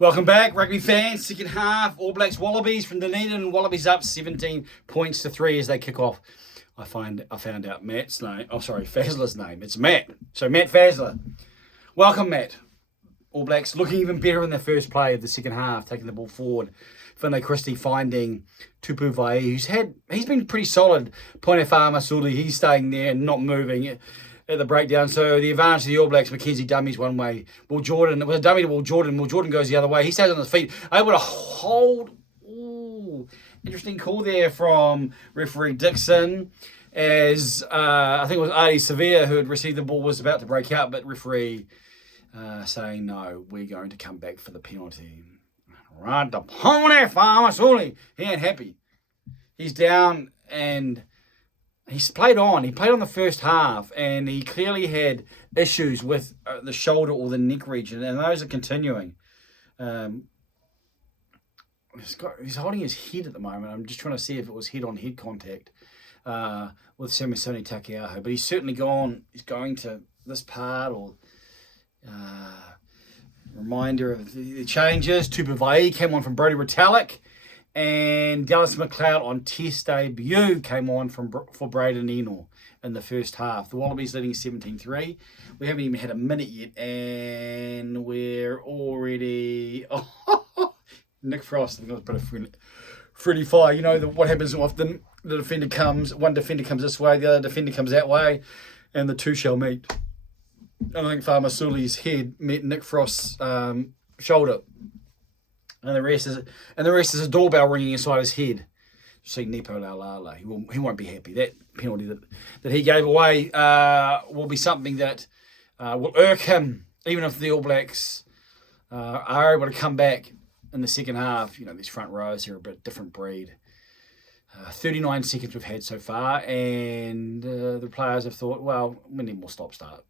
Welcome back, rugby fans. Second half, All Blacks Wallabies from Dunedin. Wallabies up 17 points to 3 as they kick off. I found out Matt's name. Oh, sorry, Fazler's name. It's Matt. So Matt Fazler. Welcome, Matt. All Blacks looking even better in their first play of the second half, taking the ball forward. Finlay Christie finding Tupu Vai, he's been pretty solid. Poinefar Masuli, he's staying there and not moving at the breakdown. So the advantage of the All Blacks, Mackenzie dummies one way. Will Jordan, it was a dummy to Will Jordan. Will Jordan goes the other way. He stays on his feet, able to hold. Ooh, interesting call there from referee Dixon. As I think it was Adi Sevilla who had received the ball, was about to break out, but referee saying no, we're going to come back for the penalty. Right, the Ponefa Masuli. He ain't happy. He's down and he's played on. He played on the first half and he clearly had issues with the shoulder or the neck region, and those are continuing. He's holding his head at the moment. I'm just trying to see if it was head-on-head contact with Samisoni Takeaho. But he's certainly gone. He's going to this part or... reminder of the changes. Tupu Vai came on from Brodie Retallick, and Dallas McLeod on test debut came on for Braden Eno in the first half. The Wallabies leading 17-3. We haven't even had a minute yet, and we're already... Nick Frost, I think that was a bit of friendly fire. You know what happens often. One defender comes this way, the other defender comes that way, and the two shall meet. I think Farmasuli's head met Nick Frost's shoulder, and the rest is a doorbell ringing inside his head. See Nepo Laulala. He won't be happy. That penalty that he gave away will be something that will irk him, even if the All Blacks are able to come back in the second half. You know, these front rows are a bit different breed. 39 seconds we've had so far, and the players have thought, well, we need more stop-start.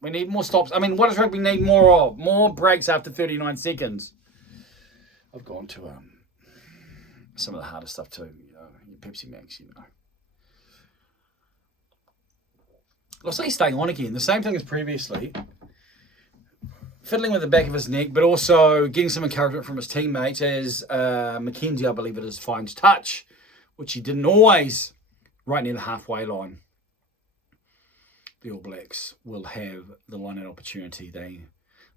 We need more stops. I mean, what does rugby need more of? More breaks after 39 seconds. I've gone to some of the harder stuff too. You know, your Pepsi Max, you know. I'll say staying on again. The same thing as previously. Fiddling with the back of his neck, but also getting some encouragement from his teammates as Mackenzie, I believe it is, finds touch, which he didn't always, right near the halfway line. The All Blacks will have the line-out opportunity. They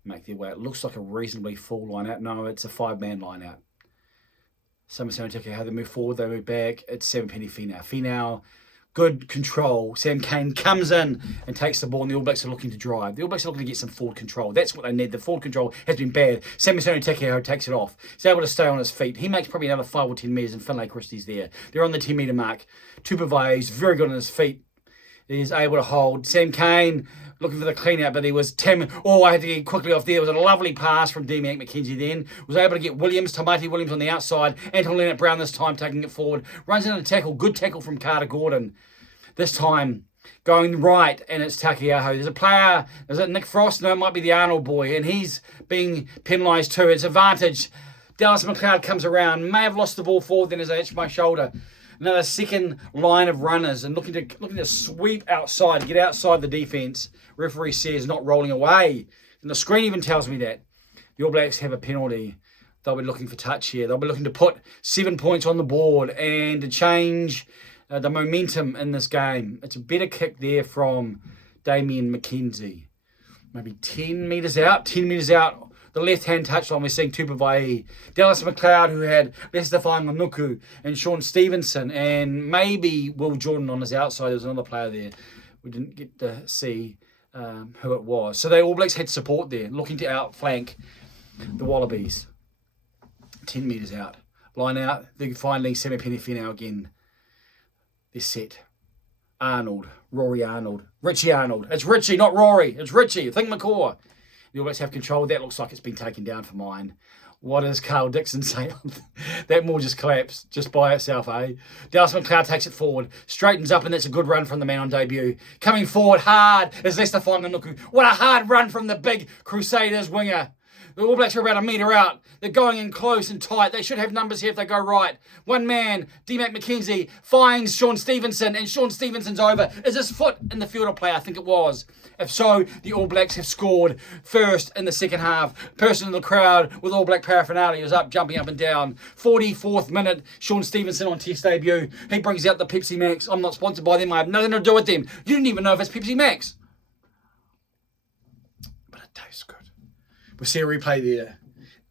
make their way. It looks like a reasonably full line-out. No, it's a 5-man line-out. Samisoni Takeaho, they move forward, they move back. It's Samipeni Finau. Finau, good control. Sam Cane comes in and takes the ball, and the All Blacks are looking to drive. The All Blacks are looking to get some forward control. That's what they need. The forward control has been bad. Samisoni Takeaho takes it off. He's able to stay on his feet. He makes probably another 5 or 10 metres, and Finlay Christie's there. They're on the 10-metre mark. Tupu Vai is very good on his feet. He's able to hold. Sam Cane looking for the clean out, but he was I had to get quickly off there. It was a lovely pass from Demiak McKenzie then. Was able to get Tamati Williams on the outside. Anton Leonard-Brown this time taking it forward. Runs into a tackle. Good tackle from Carter Gordon. This time going right, and it's Takeaho. There's a player, is it Nick Frost? No, it might be the Arnold boy, and he's being penalised too. It's advantage. Dallas McLeod comes around. May have lost the ball forward then as I itched my shoulder. Another second line of runners and looking to sweep outside, get outside the defence. Referee says not rolling away. And the screen even tells me that. The All Blacks have a penalty. They'll be looking for touch here. They'll be looking to put 7 points on the board and to change the momentum in this game. It's a better kick there from Damian McKenzie. Maybe 10 metres out. The left-hand touchline, we're seeing Tupu Vai, Dallas McLeod, who had Lester Fainga'anuku, and Sean Stevenson, and maybe Will Jordan on his outside. There was another player there. We didn't get to see who it was. So the All Blacks had support there, looking to outflank the Wallabies. 10 metres out. Line out. They're finally Samipeni Finau again. They're set. Arnold. Rory Arnold. Richie Arnold. It's Richie, not Rory. It's Richie. Think McCaw. The All Blacks have control. That looks like it's been taken down for mine. What does Carl Dixon say? That more just collapsed just by itself, eh? Dallas McLeod takes it forward, straightens up, and that's a good run from the man on debut. Coming forward hard is Lester Fainga'anuku. What a hard run from the big Crusaders winger. The All Blacks are about a metre out. They're going in close and tight. They should have numbers here if they go right. One man, D-Mac McKenzie, finds Sean Stevenson, and Sean Stevenson's over. Is his foot in the field of play? I think it was. If so, the All Blacks have scored first in the second half. Person in the crowd with All Black paraphernalia is up, jumping up and down. 44th minute, Sean Stevenson on test debut. He brings out the Pepsi Max. I'm not sponsored by them. I have nothing to do with them. You didn't even know if it's Pepsi Max. But it tastes good. We see a replay there.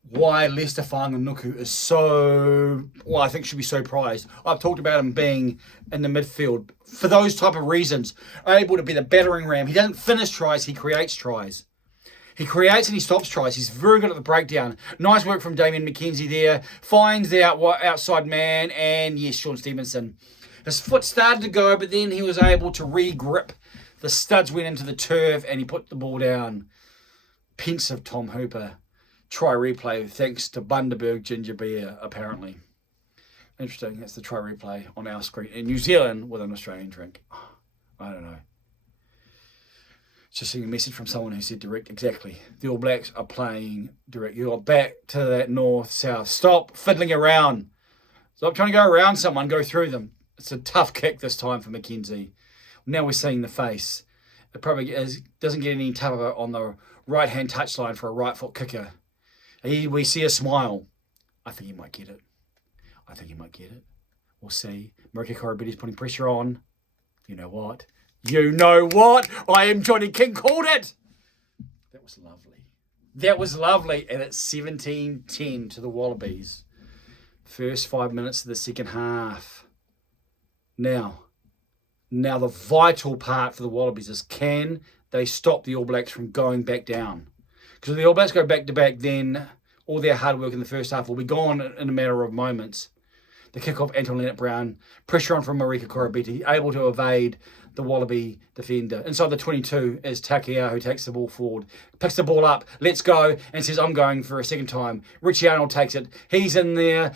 Why Leicester Whanganuku is so, well, I think should be so prized. I've talked about him being in the midfield for those type of reasons. Able to be the battering ram. He doesn't finish tries, he creates tries. He creates and he stops tries. He's very good at the breakdown. Nice work from Damien McKenzie there. Finds the outside man, and yes, Sean Stevenson. His foot started to go, but then he was able to re-grip. The studs went into the turf and he put the ball down. Pensive Tom Hooper. Try replay thanks to Bundaberg Ginger Beer, apparently. Interesting. That's the try replay on our screen. In New Zealand with an Australian drink. I don't know. Just seeing a message from someone who said direct. Exactly. The All Blacks are playing direct. You got back to that north-south. Stop fiddling around. Stop trying to go around someone. Go through them. It's a tough kick this time for McKenzie. Now we're seeing the face. It probably doesn't get any tougher on the right-hand touchline for a right-foot kicker. We see a smile. I think he might get it. We'll see. Marika Korobiti's putting pressure on. You know what? I am Johnny King called it. That was lovely. And it's 17-10 to the Wallabies. First 5 minutes of the second half. Now the vital part for the Wallabies is, can they stop the All Blacks from going back down? Because if the All Blacks go back to back, then all their hard work in the first half will be gone in a matter of moments. The kick-off, Anton Leonard-Brown, pressure on from Marika Korobiti, able to evade the Wallaby defender. Inside the 22 is Takia, who takes the ball forward, picks the ball up, lets go, and says, I'm going for a second time. Richie Arnold takes it. He's in there.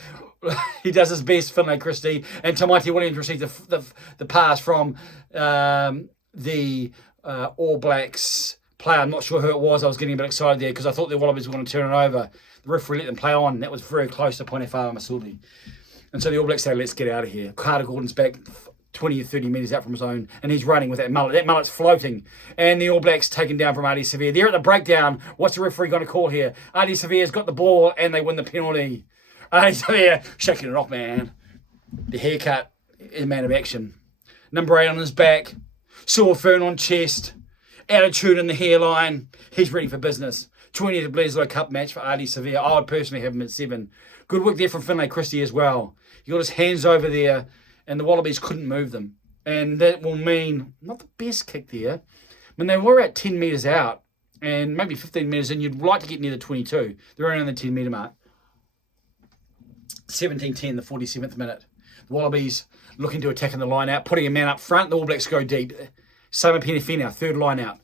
He does his best, Finlay Christie, and Tamati Williams receives the pass from the All Blacks player. I'm not sure who it was. I was getting a bit excited there because I thought the Wallabies were going to turn it over. The referee let them play on. That was very close to Poinefara Masuli. And so the All Blacks say, let's get out of here. Carter Gordon's back 20 or 30 metres out from his own, and he's running with that mullet. That mullet's floating. And the All Blacks taken down from Ardie Savea. They're at the breakdown. What's the referee going to call here? Ardie Savea's got the ball, and they win the penalty. Ardie Savea shaking it off, man. The haircut is man of action. Number 8 on his back. Saw Fern on chest. Attitude in the hairline. He's ready for business. 20th Bledisloe Cup match for Ardie Savea. I would personally have him at 7. Good work there from Finlay Christie as well. He got his hands over there, and the Wallabies couldn't move them. And that will mean, not the best kick there. When they were at 10 metres out, and maybe 15 metres in, you'd like to get near the 22. They're only on the 10 metre mark. 17-10, the 47th minute. The Wallabies looking to attack in the line out, putting a man up front. The All Blacks go deep. Simon Penifina, third line out.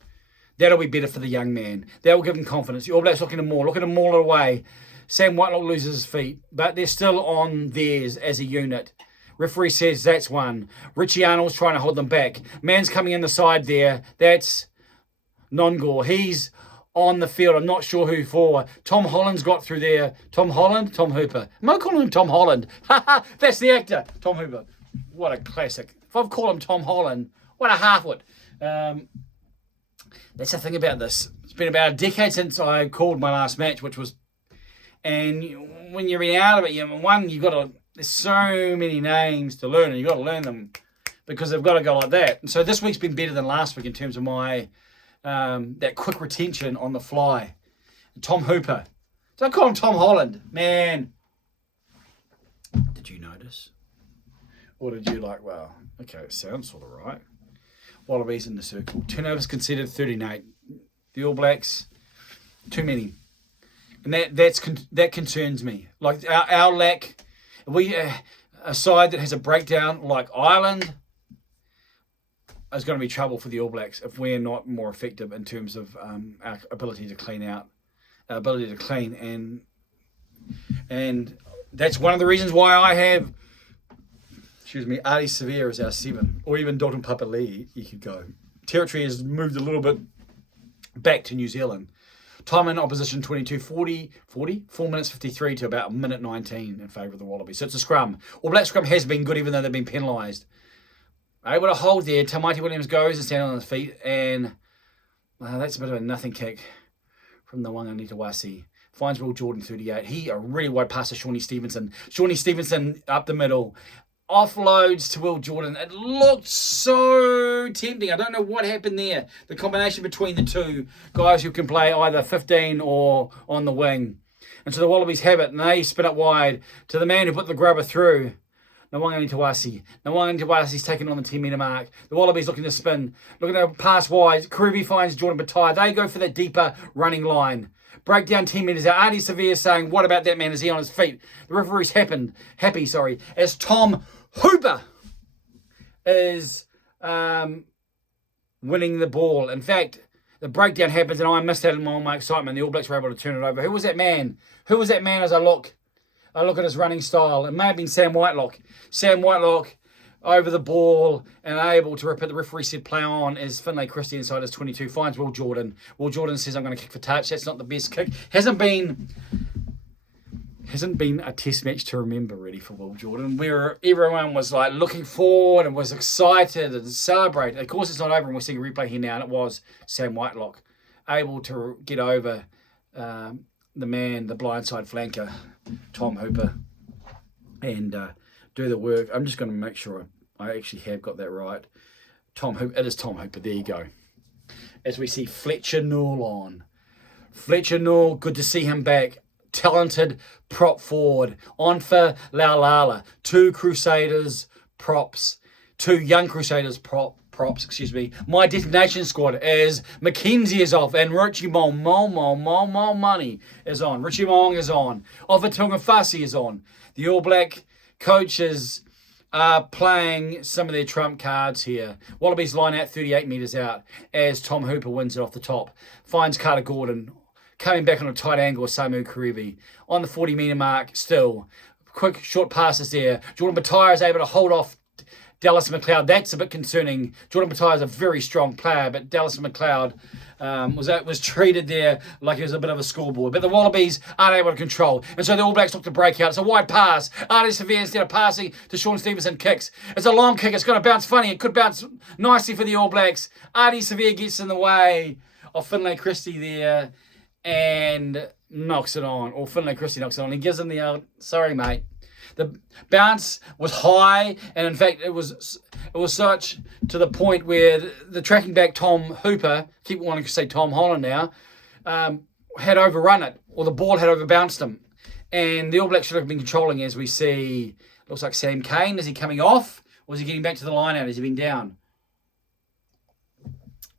That'll be better for the young man. That will give him confidence. The All Blacks looking to maul it away. Sam Whitelock loses his feet, but they're still on theirs as a unit. Referee says that's one. Richie Arnold's trying to hold them back. Man's coming in the side there. That's Nongor. He's on the field. I'm not sure who for. Tom Holland's got through there. Tom Holland? Tom Hooper. Am I calling him Tom Holland? That's the actor. Tom Hooper. What a classic. If I've called him Tom Holland, what a halfwit. That's the thing about this. It's been about a decade since I called my last match, which was... And when you're out of it, you've got to... There's so many names to learn, and you've got to learn them because they've got to go like that. And so this week's been better than last week in terms of my that quick retention on the fly. Tom Hooper. Don't call him Tom Holland. Man. Did you notice? Or did you like, well, okay, it sounds sort of right. Wallabies in the circle. Turnovers considered 39. The All Blacks, too many. And that concerns me. Like our lack... a side that has a breakdown like Ireland is going to be trouble for the All Blacks if we're not more effective in terms of our ability to clean out, our ability to clean, and that's one of the reasons why I have, Ardie Savea as our 7, or even Dalton Papali'i. You could go. Territory has moved a little bit back to New Zealand. Time in opposition 22:40, 4 minutes 53 to about minute 19 in favour of the Wallabies. So it's a scrum. All Black scrum has been good even though they've been penalised. Able to hold there. Tamaiti Williams goes and stands on his feet, and that's a bit of a nothing kick from the Wanganitawasi. Finds Will Jordan 38. He a really wide pass to Shawnee Stevenson. Shawnee Stevenson up the middle. Offloads to Will Jordan. It looked so tempting. I don't know what happened there. The combination between the two guys who can play either 15 or on the wing. And so the Wallabies have it, and they spin it wide to the man who put the grubber through. Nawangani Tawasi's taken on the 10-metre mark. The Wallabies looking to spin, looking to pass wide. Karevi finds Jordan Batai. They go for that deeper running line. Breakdown 10 metres out. Artie Severe saying, what about that man? Is he on his feet? The referee's happy, as Tom Hooper is winning the ball. In fact, the breakdown happens, and I missed that in all my excitement. The All Blacks were able to turn it over. Who was that man? Who was that man as I look at his running style? It may have been Sam Whitelock. Sam Whitelock over the ball and able to repeat. The referee said play on as Finlay Christie inside his 22 finds Will Jordan. Will Jordan says, I'm going to kick for touch. That's not the best kick. Hasn't been a test match to remember really for Will Jordan, where everyone was like looking forward and was excited and celebrated. Of course, it's not over, and we're seeing a replay here now, and it was Sam Whitelock able to get over the man, the blindside flanker, Tom Hooper, and do the work. I'm just going to make sure I actually have got that right. Tom Hooper. It is Tom Hooper. There you go. As we see Fletcher Newell on. Fletcher Newell, good to see him back. Talented prop forward. On for Laulala. Two Crusaders props. Two young Crusaders props, My destination squad is Mackenzie is off, and Richie Mong money is on. Richie Mong is on. Ofa Tungafasi is on. The All Black coaches are playing some of their trump cards here. Wallabies line out 38 metres out as Tom Hooper wins it off the top. Finds Carter Gordon. Coming back on a tight angle with Samu Karevi. On the 40-metre mark still. Quick, short passes there. Jordan Batai is able to hold off Dallas McLeod. That's a bit concerning. Jordan Batai is a very strong player, but Dallas McLeod was treated there like he was a bit of a schoolboy. But the Wallabies aren't able to control. And so the All Blacks look to break out. It's a wide pass. Artie Severe, instead of passing to Sean Stevenson, kicks. It's a long kick. It's going to bounce funny. It could bounce nicely for the All Blacks. Artie Severe gets in the way of Finlay Christie there and knocks it on. Or Finlay Christie knocks it on. He gives him the sorry, mate. The bounce was high, and in fact, it was such to the point where the tracking back Tom Hooper, keep wanting to say Tom Holland now, had overrun it, or the ball had overbounced him. And the All Blacks should have been controlling, as we see. Looks like Sam Cane. Is he coming off, or is he getting back to the line out? Has he been down?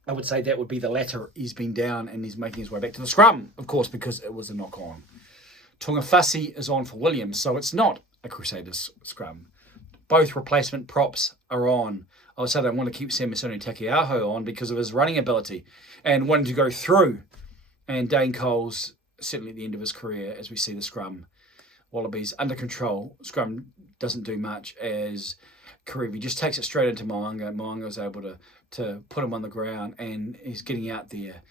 I would say that would be the latter. He's been down, and he's making his way back to the scrum, of course, because it was a knock-on. Tungafasi is on for Williams, so it's not a Crusaders scrum. Both replacement props are on. I would say they want to keep Samasoni Takiaho on because of his running ability and wanting to go through. And Dane Cole's certainly at the end of his career as we see the scrum. Wallabies under control. Scrum doesn't do much as Karevi just takes it straight into Moanga. Moanga is able to put him on the ground and he's getting out there.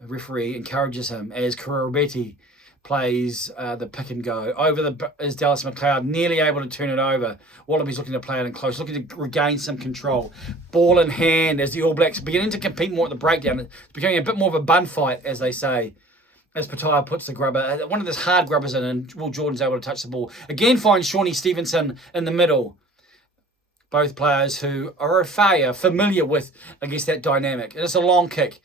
The referee encourages him as Karabeti plays the pick and go. Over is Dallas McLeod, nearly able to turn it over. Wallabies looking to play it in close, looking to regain some control. Ball in hand as the All Blacks beginning to compete more at the breakdown. It's becoming a bit more of a bun fight, as they say. As Pattaya puts the grubber, one of those hard grubbers in, and Will Jordan's able to touch the ball. Again finds Shawnee Stevenson in the middle. Both players who are familiar with, I guess, that dynamic. And it's a long kick.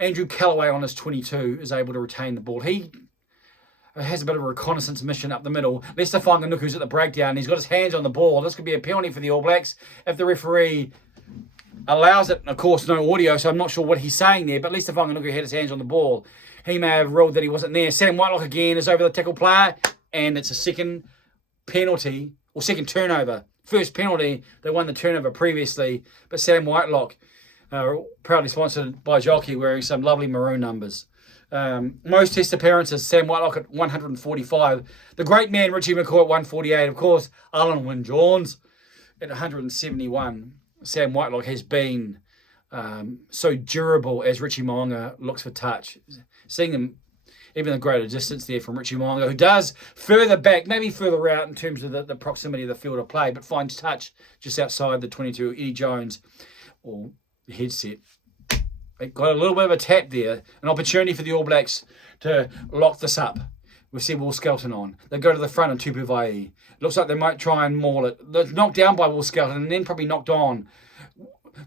Andrew Callaway on his 22 is able to retain the ball. He has a bit of a reconnaissance mission up the middle. Lester Whanganuku's at the breakdown. He's got his hands on the ball. This could be a penalty for the All Blacks if the referee allows it. Of course, no audio, so I'm not sure what he's saying there. But Lester Whanganuku had his hands on the ball. He may have ruled that he wasn't there. Sam Whitelock again is over the tackle player. And it's a second penalty, or second turnover. First penalty, they won the turnover previously. But Sam Whitelock, proudly sponsored by Jockey, wearing some lovely maroon numbers. Most test appearances, Sam Whitelock at 145. The great man, Richie McCaw at 148. Of course, Alan Wynne-Jones at 171. Sam Whitelock has been so durable as Richie Moanga looks for touch. Seeing him even the greater distance there from Richie Mo'unga, who does further back, maybe further out in terms of the proximity of the field of play, but finds touch just outside the 22. Eddie Jones, or headset, it got a little bit of a tap there, an opportunity for the All Blacks to lock this up. We see Will Skelton on. They go to the front and Tupu Vai'i. Looks like they might try and maul it. They're knocked down by Will Skelton and then probably knocked on.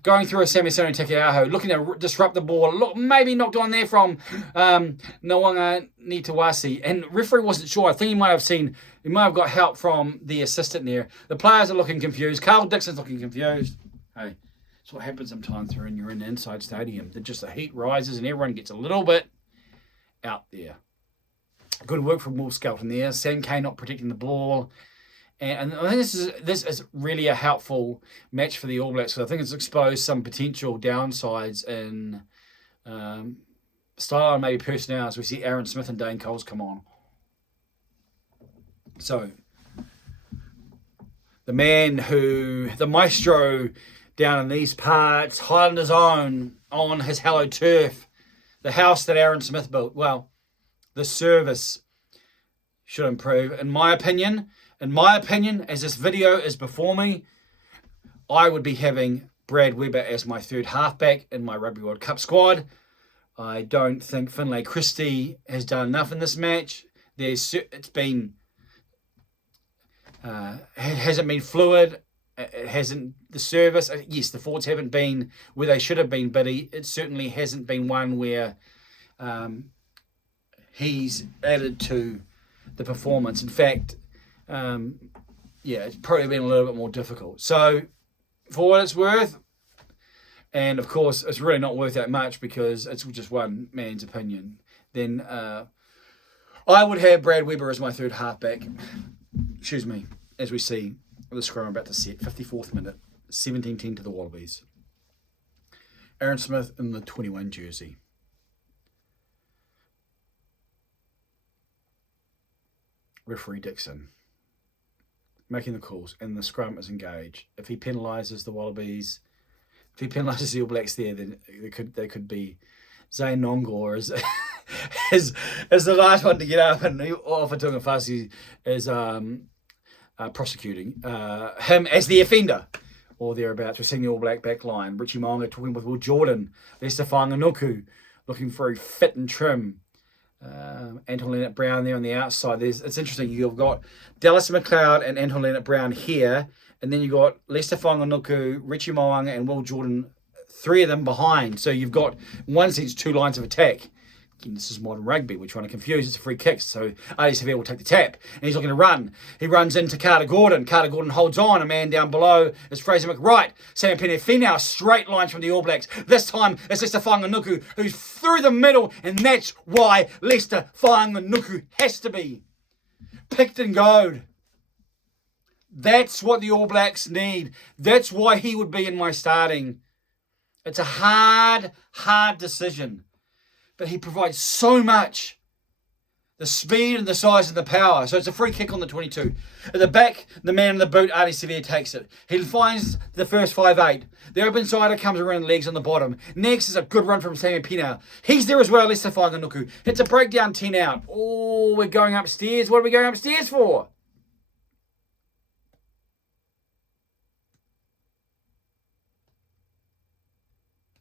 Going through a Samisoni Takeaho, looking to disrupt the ball. Look, maybe knocked on there from Nawanga Nitawasi. And referee wasn't sure. I think he might have got help from the assistant there. The players are looking confused. Carl Dixon's looking confused. Hey, that's what happens sometimes when you're in an inside stadium. The heat rises and everyone gets a little bit out there. Good work from Will Skelton there. Sam Kay not protecting the ball. And I think this is really a helpful match for the All Blacks. I think it's exposed some potential downsides in style and maybe personnel as we see Aaron Smith and Dane Coles come on. So, the maestro down in these parts, Highlanders own, on his hallowed turf, the house that Aaron Smith built. Well, the service should improve. In my opinion, as this video is before me, I would be having Brad Weber as my third halfback in my Rugby World Cup squad. I don't think Finlay Christie has done enough in this match. It hasn't been fluid. It hasn't, the service, yes, the forwards haven't been where they should have been, but it certainly hasn't been one where he's added to the performance. In fact, it's probably been a little bit more difficult. So, for what it's worth, and of course, it's really not worth that much because it's just one man's opinion, then I would have Brad Weber as my third halfback. Excuse me, as we see the scrum about to set. 54th minute, 17-10 to the Wallabies. Aaron Smith in the 21 jersey. Referee Dixon making the calls, and the scrum is engaged. If he penalises the Wallabies, if he penalises the All Blacks there, then they could be Zane Nongor as the last one to get up and offer Tungafasi as prosecuting him as the offender or thereabouts. We're seeing the All Black back line. Richie Mo'unga talking with Will Jordan. Lester Whanganuku looking very fit and trim. Anton Leonard-Brown there on the outside. It's interesting. You've got Dallas McLeod and Anton Leonard-Brown here, and then you've got Lester Whanganuku, Richie Mo'unga, and Will Jordan, three of them behind. So you've got, in one sense, two lines of attack. Again, this is modern rugby. We're trying to confuse. It's a free kick. So Ali Sevilla will take the tap, and he's looking to run. He runs into Carter Gordon. Carter Gordon holds on. A man down below is Fraser McWright. Sam Penefina, straight lines from the All Blacks. This time it's Lester Whanganuku who's through the middle, and that's why Lester Whanganuku has to be picked and go'd. That's what the All Blacks need. That's why he would be in my starting. It's a hard decision. But he provides so much. The speed and the size and the power. So it's a free kick on the 22. At the back, the man in the boot, Ali Sevilla, takes it. He finds the first 5'8". The open sider comes around the legs on the bottom. Next is a good run from Sammy Pina. He's there as well, Lester Whanganuku. Hits a breakdown 10 out. Oh, we're going upstairs. What are we going upstairs for?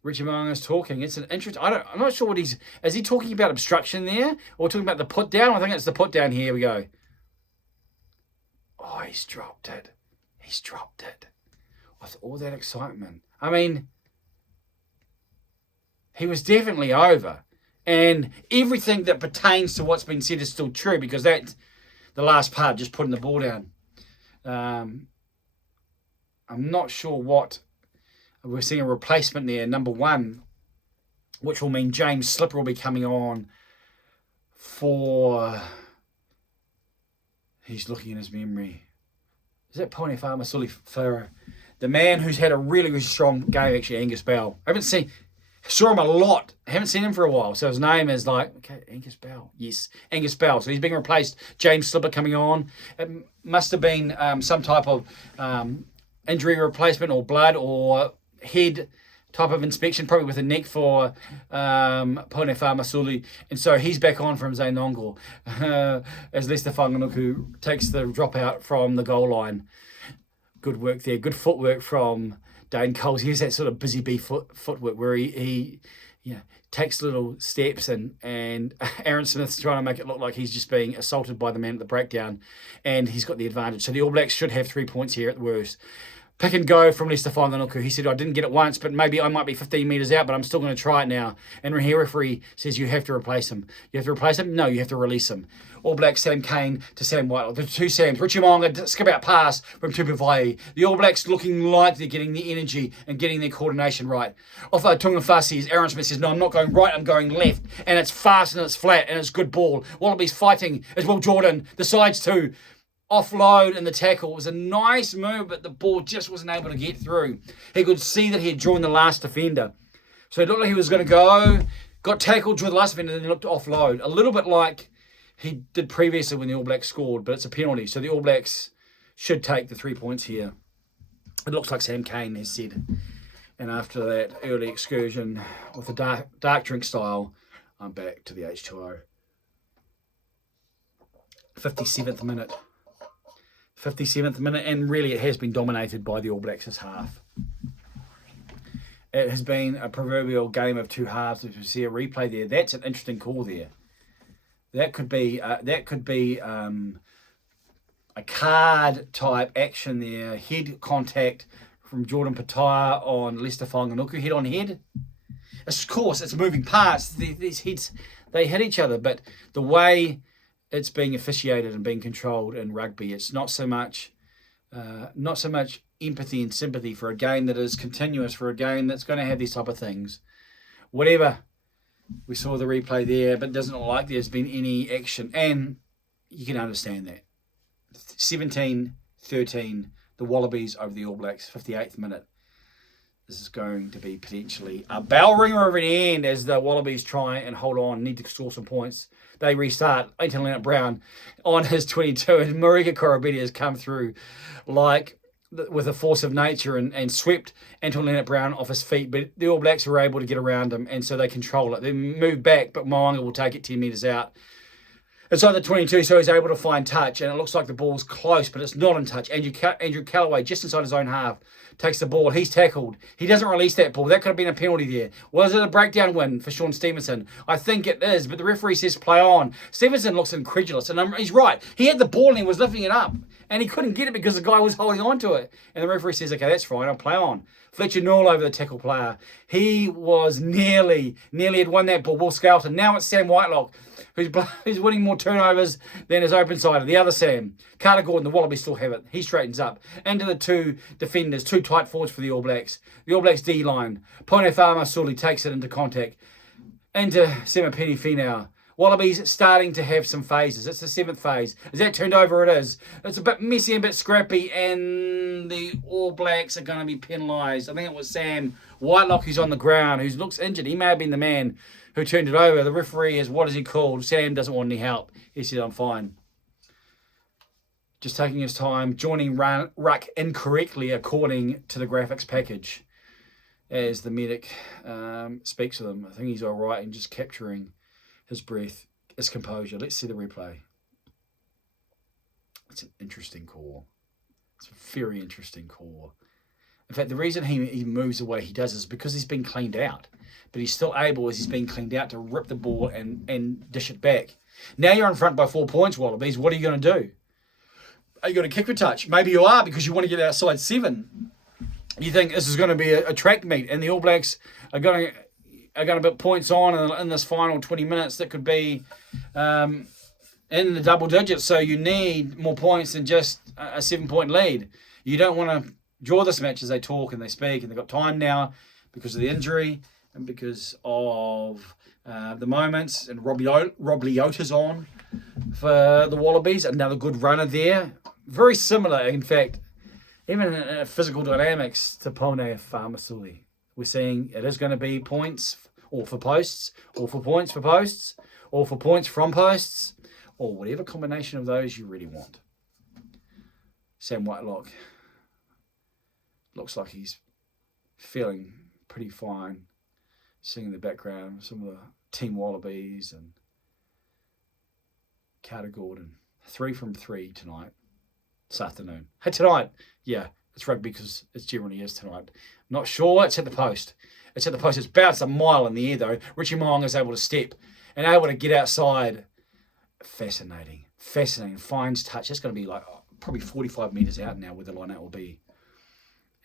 Richie Mo'unga's talking. It's an interest. I'm not sure what is he talking about obstruction there or talking about the put down? I think it's the put down. Here we go. Oh, he's dropped it. With all that excitement. I mean, he was definitely over. And everything that pertains to what's been said is still true because that's the last part, just putting the ball down. I'm not sure what. We're seeing a replacement there, number 1, which will mean James Slipper will be coming on for... He's looking in his memory. Is that Pone Masuli Farah? The man who's had a really, really strong game, actually, Angus Bell. Saw him a lot. I haven't seen him for a while. So his name is Angus Bell. Yes, Angus Bell. So he's being replaced. James Slipper coming on. It must have been some type of injury replacement or blood or head type of inspection, probably with a neck for Ponefama Suli. And so he's back on from Zainongo as Lester Whanganuku takes the drop out from the goal line. Good work there. Good footwork from Dane Coles. He has that sort of busy bee footwork where he takes little steps, and Aaron Smith's trying to make it look like he's just being assaulted by the man at the breakdown, and he's got the advantage. So the All Blacks should have 3 points here at the worst. Pick and go from Lester Whanganuku. He said, I didn't get it once, but maybe I might be 15 metres out, but I'm still going to try it now. And the referee says you have to replace him. You have to replace him? No, you have to release him. All Blacks, Sam Cane to Sam Whitelock. The two Sams. Richie Mo'unga, skip out pass from Tupuvai. The All Blacks looking like they're getting the energy and getting their coordination right. Off Tungafasi, Aaron Smith says, no, I'm not going right, I'm going left. And it's fast and it's flat and it's good ball. Wallabies fighting as Will Jordan decides to offload, and the tackle was a nice move, but the ball just wasn't able to get through. He could see that he had drawn the last defender. So it looked like he was going to go, got tackled, drew the last defender, and then looked to offload. A little bit like he did previously when the All Blacks scored, but it's a penalty. So the All Blacks should take the 3 points here. It looks like Sam Cane has said. And after that early excursion with the dark drink style, I'm back to the H2O. 57th minute. 57th minute, and really it has been dominated by the All Blacks this half. It has been a proverbial game of two halves. If you see a replay there, that's an interesting call there. That could be a card type action there. Head contact from Jordan Petaia on Lester Whanganuku, head on head. Of course, it's moving parts. These heads, they hit each other, but the way it's being officiated and being controlled in rugby, it's not so much empathy and sympathy for a game that is continuous, for a game that's going to have these type of things. Whatever, we saw the replay there, but it doesn't look like there's been any action, and you can understand that. 17-13, the Wallabies over the All Blacks, 58th minute. This is going to be potentially a bell ringer of an end as the Wallabies try and hold on, need to score some points. They restart. Anton Leonard-Brown on his 22, and Marika Korobedi has come through like with a force of nature and swept Anton Leonard-Brown off his feet. But the All Blacks were able to get around him, and so they control it. They move back, but Mo'unga will take it 10 metres out. It's on the 22, so he's able to find touch, and it looks like the ball's close, but it's not in touch. Andrew Callaway, just inside his own half, takes the ball. He's tackled. He doesn't release that ball. That could have been a penalty there. Was it a breakdown win for Sean Stevenson? I think it is, but the referee says play on. Stevenson looks incredulous, and he's right. He had the ball and he was lifting it up, and he couldn't get it because the guy was holding on to it. And the referee says, okay, that's fine, I'll play on. Fletcher Newell over the tackle player. He was nearly had won that ball. Will Skelton. Now it's Sam Whitelock, who's winning more turnovers than his open sider. The other Sam. Carter Gordon, the Wallabies still have it. He straightens up. Into the two defenders, two tight forwards for the All Blacks. The All Blacks D-line. Ponefama Suli takes it into contact. Into Semapeni Finau. Wallabies starting to have some phases. It's the 7th phase. Is that turned over? It is. It's a bit messy and a bit scrappy, and the All Blacks are going to be penalised. I think it was Sam Whitelock who's on the ground, who looks injured. He may have been the man who turned it over. The referee is, what is he called? Sam doesn't want any help. He said, I'm fine. Just taking his time, joining ruck incorrectly according to the graphics package as the medic speaks to them. I think he's all right and just capturing his breath, his composure. Let's see the replay. It's an interesting call. It's a very interesting call. In fact, the reason he moves the way he does is because he's been cleaned out. But he's still able, as he's been cleaned out, to rip the ball and dish it back. Now you're in front by 4 points, Wallabies. What are you going to do? Are you going to kick the touch? Maybe you are, because you want to get outside 7. You think this is going to be a track meet, and the All Blacks are going to put points on in this final 20 minutes that could be in the double digits. So you need more points than just a 7-point lead. You don't want to draw this match as they talk and they speak, and they've got time now because of the injury and because of the moments. And Rob Leota's on for the Wallabies. Another good runner there. Very similar, in fact, even in physical dynamics to Pone Farmasuli. We're seeing it is going to be points or for posts, or for points for posts, or for points from posts, or whatever combination of those you really want. Sam Whitelock looks like he's feeling pretty fine. Seeing in the background some of the Team Wallabies and Carter Gordon. 3 from 3 tonight, this afternoon. Hey, tonight, yeah, it's rugby because it generally is tonight. Not sure, it's at the post. It's at the post. It's bounced a mile in the air though. Richie Mo'unga is able to step and able to get outside. Fascinating. Finds touch. That's going to be like probably 45 metres out now where the line out will be.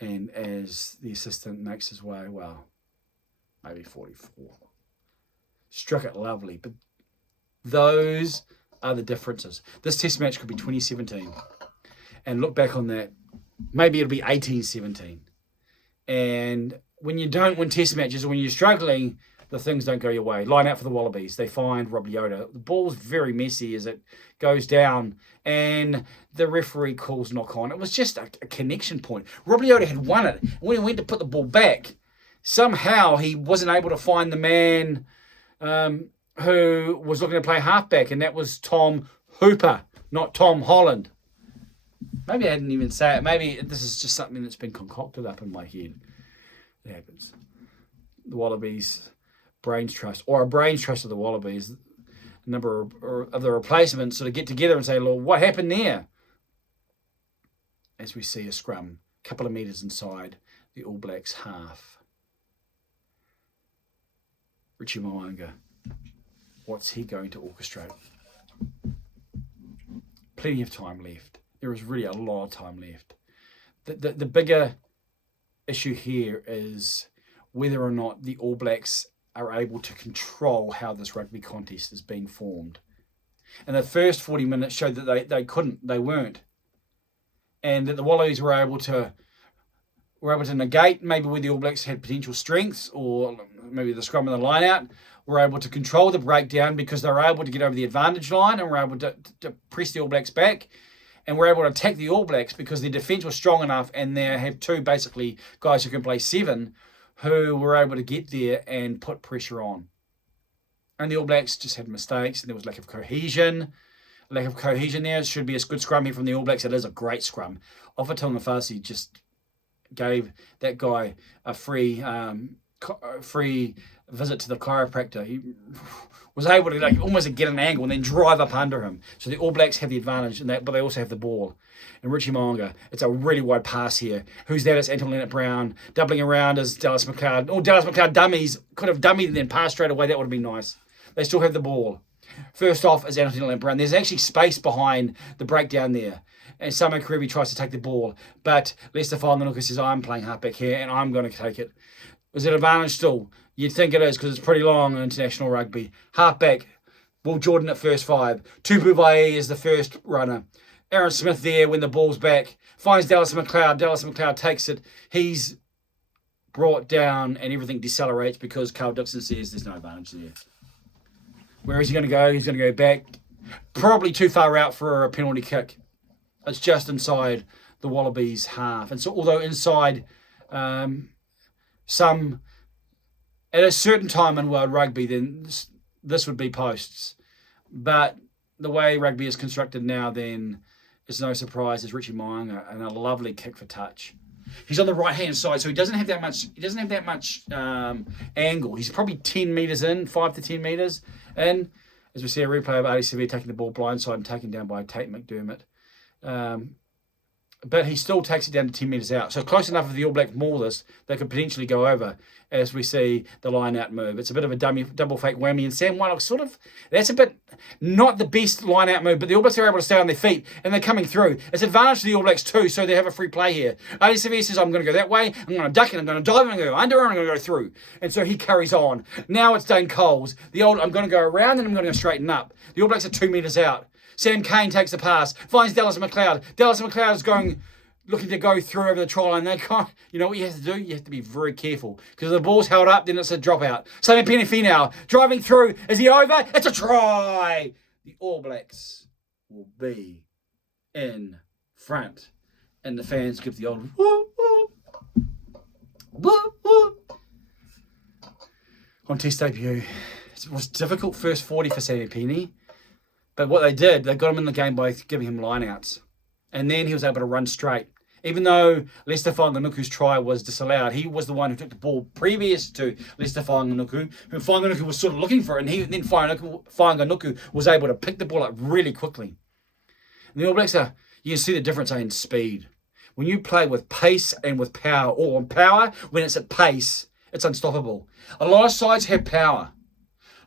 And as the assistant makes his way, well, maybe 44. Struck it lovely. But those are the differences. This test match could be 2017. And look back on that. Maybe it'll be 1817. And when you don't win test matches, or when you're struggling, the things don't go your way. Line out for the Wallabies. They find Rob Leota. The ball's very messy as it goes down, and the referee calls knock on. It was just a connection point. Rob Leota had won it. And when he went to put the ball back, somehow he wasn't able to find the man who was looking to play halfback, and that was Tom Hooper, not Tom Holland. Maybe I didn't even say it. Maybe this is just something that's been concocted up in my head. It happens. The Wallabies brains trust, or a brains trust of the Wallabies, a number of the replacements sort of get together and say, "Lord, what happened there?" As we see a scrum, a couple of metres inside the All Blacks half. Richie Mo'unga, what's he going to orchestrate? Plenty of time left. There is really a lot of time left. The bigger issue here is whether or not the All Blacks are able to control how this rugby contest is being formed. And the first 40 minutes showed that they couldn't, they weren't. And that the Wallabies were able to negate maybe where the All Blacks had potential strengths, or maybe the scrum and the line out, were able to control the breakdown because they were able to get over the advantage line and were able to press the All Blacks back. And were able to attack the All Blacks because their defence was strong enough, and they have two basically guys who can play 7 who were able to get there and put pressure on. And the All Blacks just had mistakes, and there was lack of cohesion. Lack of cohesion there. It should be a good scrum here from the All Blacks. It is a great scrum. Ofa Tongafasi just gave that guy a free visit to the chiropractor. He was able to almost get an angle and then drive up under him. So the All Blacks have the advantage, but they also have the ball. And Richie Mo'unga, it's a really wide pass here. Who's that? It's Anton Leonard-Brown. Doubling around as Dallas McLeod. Oh, Dallas McLeod dummies. Could have dummied and then passed straight away. That would have been nice. They still have the ball. First off is Anton Leonard-Brown. There's actually space behind the breakdown there. And Samu Kerevi tries to take the ball. But Lester Fa'amanuka says, I'm playing halfback here and I'm going to take it. Is it advantage still? You'd think it is because it's pretty long in international rugby. Halfback, Will Jordan at first 5. Tupu Vai'i is the first runner. Aaron Smith there when the ball's back. Finds Dallas McLeod. Dallas McLeod takes it. He's brought down and everything decelerates because Carl Dixon says there's no advantage there. Where is he going to go? He's going to go back. Probably too far out for a penalty kick. It's just inside the Wallabies half. And so although inside some... At a certain time in world rugby, then this would be posts. But the way rugby is constructed now, then it's no surprise. There's Richie Mo'unga and a lovely kick for touch. He's on the right hand side, so he doesn't have that much. He doesn't have that much angle. He's probably 10 meters in, 5 to 10 meters in. As we see a replay of Adi Severe taking the ball blindside and taken down by Tate McDermott. But he still takes it down to 10 metres out. So close enough if the All Blacks maul this, they could potentially go over as we see the line out move. It's a bit of a double fake whammy. And Sam Whitelock sort of, that's a bit not the best line out move, but the All Blacks are able to stay on their feet and they're coming through. It's advantage to the All Blacks too, so they have a free play here. Adi Severe says, I'm going to go that way, I'm going to duck it, I'm going to dive, I'm going to go under, and I'm going to go through. And so he carries on. Now it's Dane Coles. I'm going to go around and I'm going to go straighten up. The All Blacks are 2 metres out. Sam Kane takes the pass, finds Dallas McLeod. Dallas McLeod is looking to go through over the try line. They can't, you know what you have to do? You have to be very careful. Because if the ball's held up, then it's a dropout. Simon Penifei driving through. Is he over? It's a try! The All Blacks will be in front. And the fans give the old whoop, whoop, whoop, whoop. On test debut. It was difficult first 40 for Sammy Penny. But what they did, they got him in the game by giving him lineouts. And then he was able to run straight. Even though Leicester Whanganuku's try was disallowed, he was the one who took the ball previous to Leicester Whanganuku, who Whanganuku was sort of looking for it, and then Whanganuku was able to pick the ball up really quickly. And the All Blacks you can see the difference in speed. When you play with pace and with power, or on power, when it's at pace, it's unstoppable. A lot of sides have power.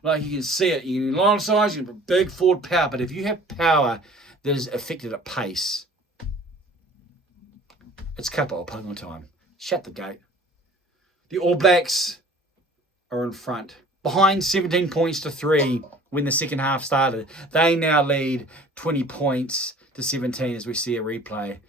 Like you can see it, a lot of sides, you have big forward power, but if you have power that is affected at pace, it's capital punting time. Shut the gate. The All Blacks are in front. Behind 17 points to 3 when the second half started. They now lead 20 points to 17 as we see a replay.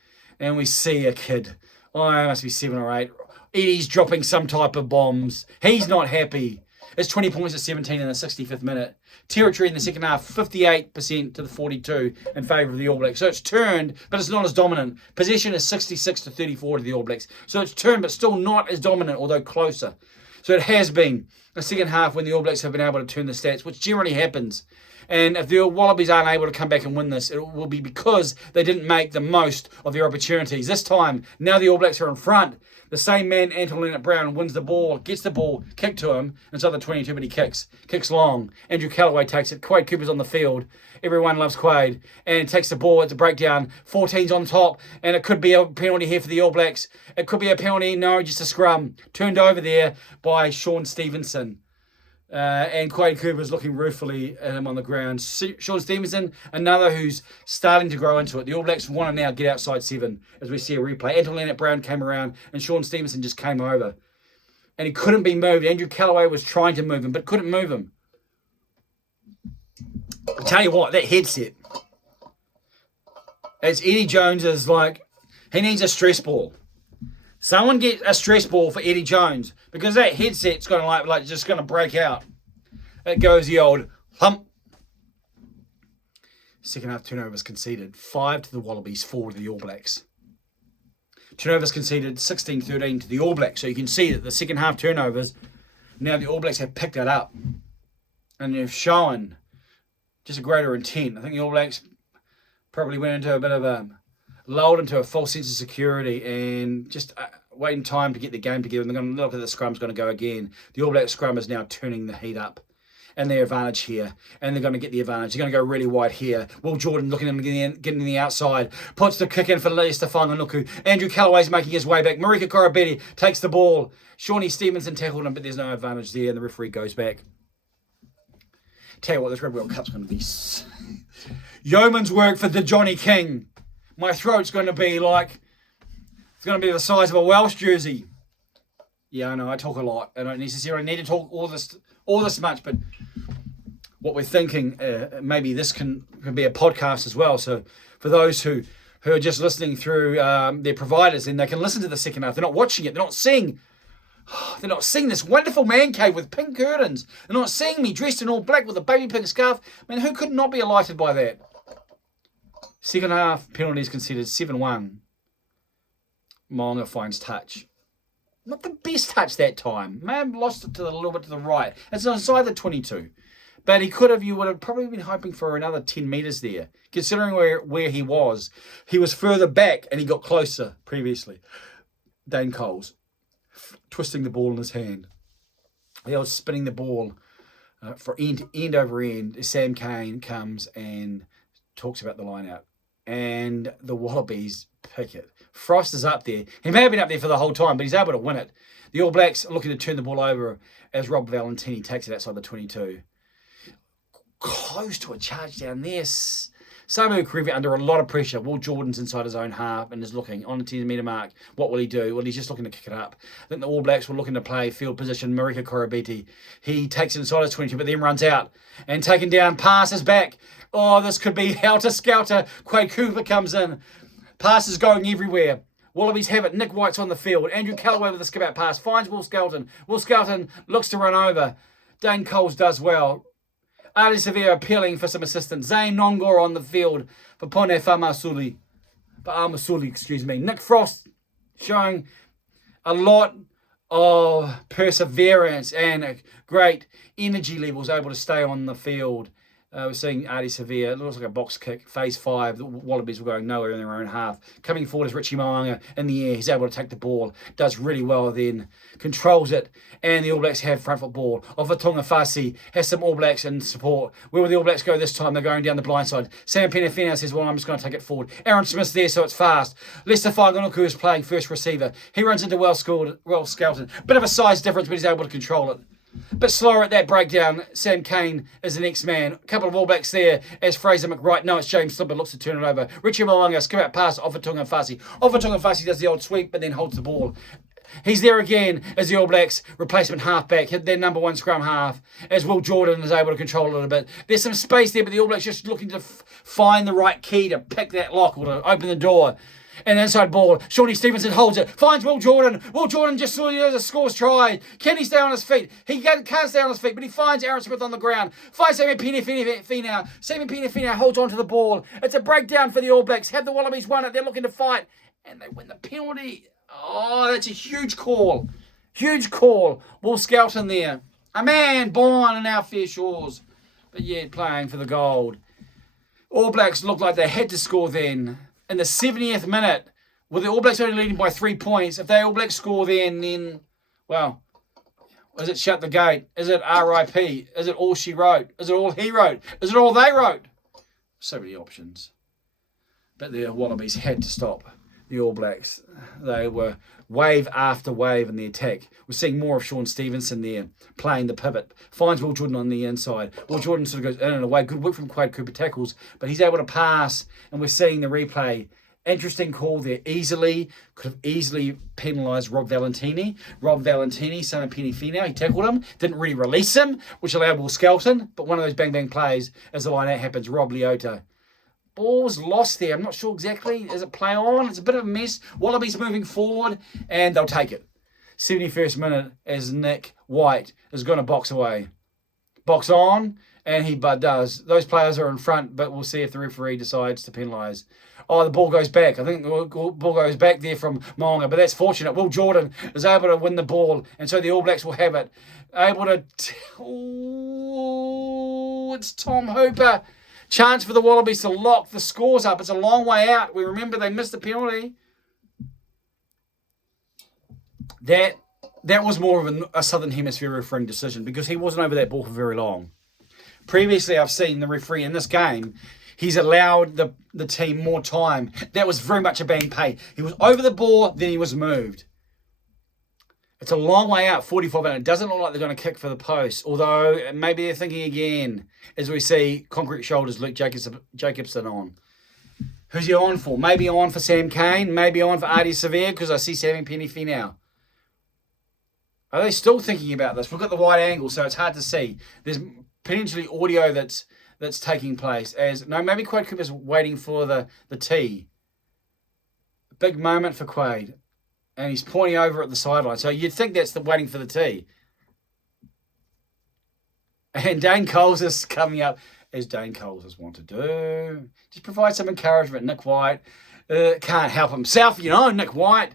And we see a kid. Oh, it must be 7 or 8. Eddie's dropping some type of bombs. He's not happy. It's 20 points at 17 in the 65th minute. Territory in the second half, 58% to the 42 in favour of the All Blacks. So it's turned, but it's not as dominant. Possession is 66 to 34 to the All Blacks. So it's turned, but still not as dominant, although closer. So it has been a second half when the All Blacks have been able to turn the stats, which generally happens. And if the Wallabies aren't able to come back and win this, it will be because they didn't make the most of their opportunities. This time, now the All Blacks are in front. The same man, Anton Leonard-Brown, wins the ball, gets the ball, kicked to him. Inside the 22, but he kicks long. Andrew Callaway takes it. Quade Cooper's on the field. Everyone loves Quade. And takes the ball. It's a breakdown. 14's on top. And it could be a penalty here for the All Blacks. It could be a penalty. No, just a scrum. Turned over there by Sean Stevenson. And Quade Cooper's looking ruefully at him on the ground. Sean Stevenson, another who's starting to grow into it. The All Blacks want to now get outside 7 as we see a replay. Anton Leonard-Brown came around and Sean Stevenson just came over. And he couldn't be moved. Andrew Callaway was trying to move him, but couldn't move him. I'll tell you what, that headset. It's Eddie Jones is like, he needs a stress ball. Someone get a stress ball for Eddie Jones because that headset's going to like just going to break out. It goes the old hump. Second half turnovers conceded. 5 to the Wallabies, 4 to the All Blacks. Turnovers conceded 16-13 to the All Blacks. So you can see that the second half turnovers, now the All Blacks have picked that up. And they've shown just a greater intent. I think the All Blacks probably went into a bit of a lulled into a false sense of security and just waiting time to get the game together. And they're going to look at the scrum's going to go again. The All Black scrum is now turning the heat up and their advantage here. And they're going to get the advantage. They're going to go really wide here. Will Jordan looking at him getting the outside. Puts the kick in for Leicester Whanganuku. Andrew Callaway's making his way back. Marika Korobeti takes the ball. Shawnee Stevenson tackled him, but there's no advantage there. And the referee goes back. Tell you what, this Rugby World Cup's going to be yeoman's work for the Johnny King. My throat's going to be like, it's going to be the size of a Welsh jersey. Yeah, I know, I talk a lot. I don't necessarily need to talk all this much, but what we're thinking, maybe this can be a podcast as well. So for those who are just listening through their providers, then they can listen to the second half. They're not watching it. They're not seeing this wonderful man cave with pink curtains. They're not seeing me dressed in all black with a baby pink scarf. I mean, who could not be elated by that? Second half penalties considered 7-1. Mo'unga finds touch. Not the best touch that time. May have lost it a little bit to the right. It's inside the 22. But you would have probably been hoping for another 10 metres there. Considering where he was. He was further back and he got closer previously. Dane Coles twisting the ball in his hand. He was spinning the ball for end over end. Sam Cane comes and talks about the line out. And the Wallabies pick it. Frost is up there. He may have been up there for the whole time, but he's able to win it. The All Blacks are looking to turn the ball over as Rob Valentini takes it outside the 22. Close to a charge down there. Samu Karevi under a lot of pressure. Will Jordan's inside his own half and is looking on the 10-metre mark. What will he do? Well, he's just looking to kick it up. I think the All Blacks were looking to play field position. Marika Korobeti. He takes it inside his 22, but then runs out. And taken down, passes back. Oh, this could be helter-skelter. Quade Cooper comes in. Passes going everywhere. Wallabies have it. Nick White's on the field. Andrew Callaway with a skip-out pass. Finds Will Skelton. Will Skelton looks to run over. Dane Coles does well. Ali Sevilla appealing for some assistance. Zane Nongor on the field for Pone Amasuli. Nick Frost showing a lot of perseverance and a great energy levels, able to stay on the field. We're seeing Artie Sevilla. It looks like a box kick. Phase 5. The Wallabies were going nowhere in their own half. Coming forward is Richie Mo'unga in the air. He's able to take the ball. Does really well then. Controls it. And the All Blacks have front foot ball. Ofatonga Fasi has some All Blacks in support. Where will the All Blacks go this time? They're going down the blind side. Sam Penafina says, well, I'm just going to take it forward. Aaron Smith's there, so it's fast. Lester Whanganuku is playing first receiver. He runs into Will Skelton. Bit of a size difference, but he's able to control it. Bit slower at that breakdown. Sam Cane is the next man. A couple of All Blacks there as Fraser McWright. No, it's James Slipper. Looks to turn it over. Richie Mo'unga, skip out past Ofatonga Fasi. Ofatonga Fasi does the old sweep, but then holds the ball. He's there again as the All Blacks replacement halfback, hit their number 1 scrum half, as Will Jordan is able to control a little bit. There's some space there, but the All Blacks just looking to find the right key to pick that lock or to open the door. And inside ball, Shawnee Stevenson holds it, finds Will Jordan. Will Jordan just saw a scores try. Can he stay on his feet? He can't stay on his feet, but he finds Aaron Smith on the ground. Finds Sammy Penafina. Sammy Penafina holds onto the ball. It's a breakdown for the All Blacks. Have the Wallabies won it? They're looking to fight. And they win the penalty. Oh, that's a huge call. Huge call. Will Skelton there. A man born in our fair shores, but yet playing for the gold. All Blacks looked like they had to score then. In the 70th minute, with the All Blacks only leading by 3 points, if they All Blacks score then, well, is it shut the gate? Is it RIP? Is it all she wrote? Is it all he wrote? Is it all they wrote? So many options. But the Wallabies had to stop the All Blacks. They were wave after wave in the attack. We're seeing more of Sean Stevenson there, playing the pivot. Finds Will Jordan on the inside. Will Jordan sort of goes in and away. Good work from Quade Cooper tackles, but he's able to pass, and we're seeing the replay. Interesting call there. Could have easily penalised Rob Valentini. Rob Valentini, son of Penny Finau, he tackled him, didn't really release him, which allowed Will Skelton, but one of those bang-bang plays, as the line out happens, Rob Leota. Ball was lost there. I'm not sure exactly. Is it play on? It's a bit of a mess. Wallabies moving forward, and they'll take it. 71st minute as Nick White is going to box away. Box on, and he does. Those players are in front, but we'll see if the referee decides to penalise. Oh, the ball goes back. I think the ball goes back there from Mo'unga, but that's fortunate. Will Jordan is able to win the ball, and so the All Blacks will have it. Able to... Oh, it's Tom Hooper. Chance for the Wallabies to lock the scores up. It's a long way out. We remember they missed the penalty. That was more of a Southern Hemisphere refereeing decision because he wasn't over that ball for very long. Previously, I've seen the referee in this game, he's allowed the team more time. That was very much a bang pay. He was over the ball, then he was moved. It's a long way out, 45, and it doesn't look like they're going to kick for the post, although maybe they're thinking again as we see concrete shoulders Luke Jacobson on. Who's he on for? Maybe on for Sam Cane, maybe on for Artie Sevilla, because I see Sammy Penny Finau. Are they still thinking about this? We've got the wide angle, so it's hard to see. There's potentially audio that's taking place. Maybe Quade Cooper's waiting for the tee. Big moment for Quade. And he's pointing over at the sideline. So you'd think that's waiting for the tee. And Dane Coles is coming up, as Dane Coles is want to do. Just provide some encouragement. Nick White can't help himself, Nick White.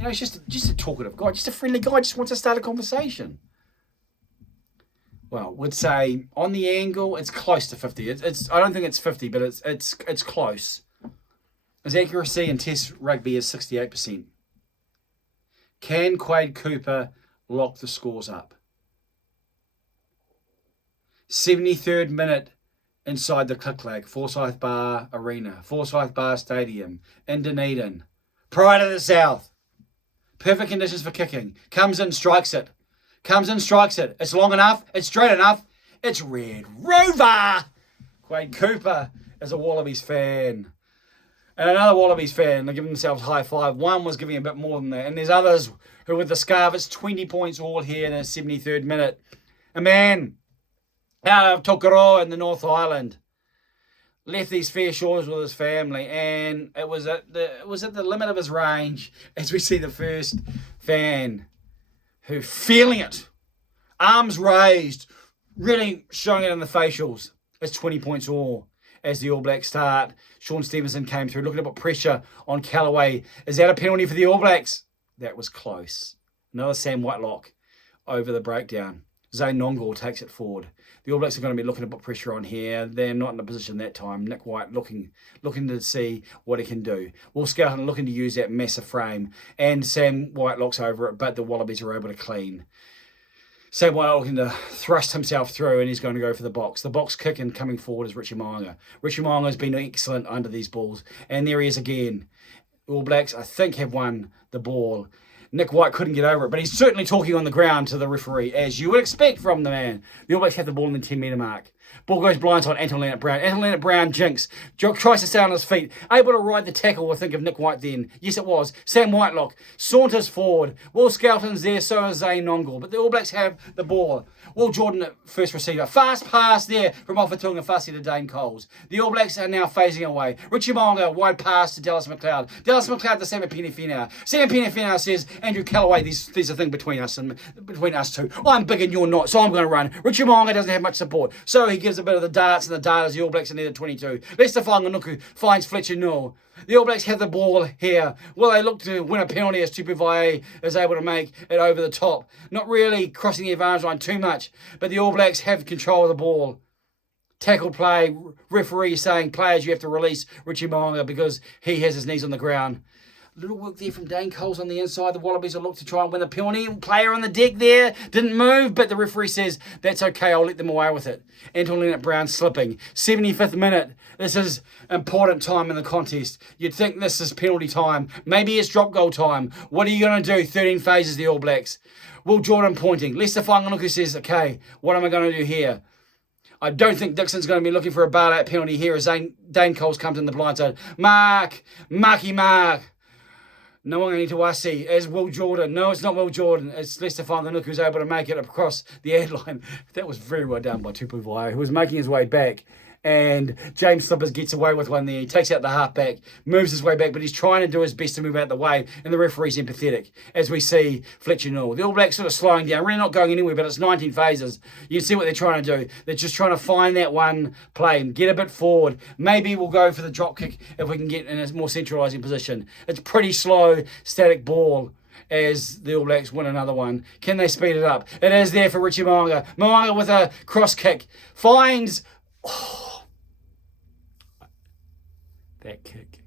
He's just a talkative guy, just a friendly guy, just wants to start a conversation. Well, would say on the angle, it's close to 50. I don't think it's 50, but it's close. His accuracy in Test rugby is 68%. Can Quade Cooper lock the scores up? 73rd minute inside the Click-Clack, Forsyth Bar Arena, Forsyth Bar Stadium, in Dunedin. Pride of the South. Perfect conditions for kicking. Comes in, strikes it. It's long enough. It's straight enough. It's Red Rover. Quade Cooper is a Wallabies fan. And another Wallabies fan, they're giving themselves a high five. One was giving a bit more than that. And there's others who with the scarf, it's 20 points all here in the 73rd minute. A man out of Tokoroa in the North Island left these fair shores with his family, and it was at the limit of his range as we see the first fan who feeling it, arms raised, really showing it in the facials. It's 20 points all as the All Blacks start. Sean Stevenson came through, looking to put pressure on Callaway. Is that a penalty for the All Blacks? That was close. Another Sam Whitelock over the breakdown. Zane Nongor takes it forward. The All Blacks are going to be looking to put pressure on here. They're not in a position that time. Nick White looking to see what he can do. Will Skelton looking to use that massive frame. And Sam Whitelock's over it, but the Wallabies are able to clean. Sam Whitelock looking to thrust himself through, and he's going to go for the box. The box kick and coming forward is Richie Mo'unga. Richie Mo'unga has been excellent under these balls. And there he is again. All Blacks, I think, have won the ball. Nick White couldn't get over it, but he's certainly talking on the ground to the referee, as you would expect from the man. The All Blacks have the ball in the 10-metre mark. Ball goes blindside, Anton Leonard-Brown. Anton Leonard-Brown jinks. Tries to stay on his feet. Able to ride the tackle, I think, of Nick White then. Yes, it was. Sam Whitelock saunters forward. Will Skelton's there, so is Zane Nongor. But the All Blacks have the ball. Will Jordan, first receiver. Fast pass there from Ofatunga Fussy to Dane Coles. The All Blacks are now phasing away. Richie Mo'unga, wide pass to Dallas McLeod. Dallas McLeod to Sam Penifenau. Sam Penifenau says, Andrew Callaway, there's a thing between us and between us two. I'm big and you're not, so I'm going to run. Richie Mo'unga doesn't have much support, so he gives a bit of the darts, and the darters, the All Blacks are near the 22. Lester Whanganuku finds Fletcher Newell. The All Blacks have the ball here. Will they look to win a penalty as Tupuvae is able to make it over the top? Not really crossing the advantage line too much, but the All Blacks have control of the ball. Tackle play, referee saying, players, you have to release Richie Mo'unga because he has his knees on the ground. Little work there from Dane Coles on the inside. The Wallabies will look to try and win the penalty. Player on the deck there didn't move, but the referee says, that's okay, I'll let them away with it. Anton Leonard-Brown slipping. 75th minute. This is important time in the contest. You'd think this is penalty time. Maybe it's drop goal time. What are you going to do? 13 phases, the All Blacks. Will Jordan pointing. Lester Whanganuku says, okay, what am I going to do here? I don't think Dixon's going to be looking for a bailout penalty here as Dane Coles comes in the blindside. Marky Mark. No one need to Wasi as Will Jordan. No, it's not Will Jordan. It's Lester Whanganuku who's able to make it across the ad line. That was very well done by Tupuvae, who was making his way back. And James Slippers gets away with one there. He takes out the halfback, moves his way back, but he's trying to do his best to move out the way, and the referee's empathetic, as we see Fletcher Newell. The All Blacks sort of slowing down, really not going anywhere, but it's 19 phases. You can see what they're trying to do. They're just trying to find that one play and get a bit forward. Maybe we'll go for the drop kick if we can get in a more centralising position. It's pretty slow, static ball as the All Blacks win another one. Can they speed it up? It is there for Richie Mo'unga. Mo'unga with a cross kick. Finds... Oh, that kick.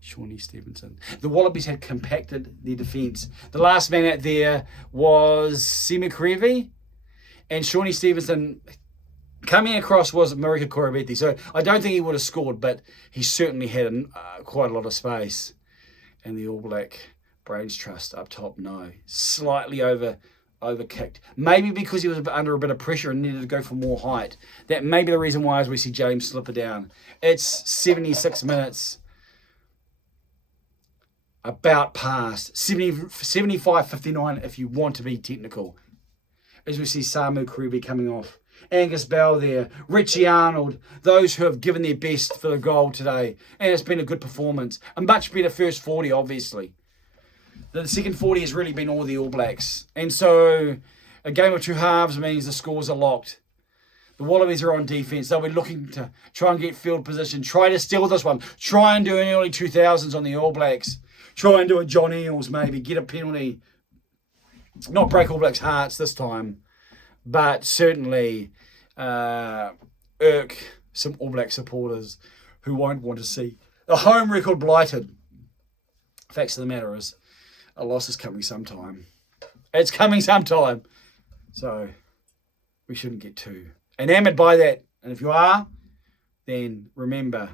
Shawnee Stevenson. The Wallabies had compacted their defence. The last man out there was Semi Karevi, and Shawnee Stevenson coming across was Marika Korobeti. So I don't think he would have scored, but he certainly had quite a lot of space. And the All Black Brains Trust up top, no. Slightly overkicked. Maybe because he was under a bit of pressure and needed to go for more height. That may be the reason why as we see James slip it down. It's 76 minutes. About past. 75-59 if you want to be technical. As we see Samu Karevi coming off. Angus Bell there. Richie Arnold. Those who have given their best for the goal today. And it's been a good performance. A much better first 40, obviously. The second 40 has really been all the All Blacks. And so a game of two halves means the scores are locked. The Wallabies are on defence. They'll be looking to try and get field position. Try to steal this one. Try and do an early 2000s on the All Blacks. Try and do a John Eales maybe. Get a penalty. Not break All Blacks' hearts this time. But certainly irk some All Black supporters who won't want to see a home record blighted. Facts of the matter is, a loss is coming sometime. It's coming sometime. So we shouldn't get too enamoured by that. And if you are, then remember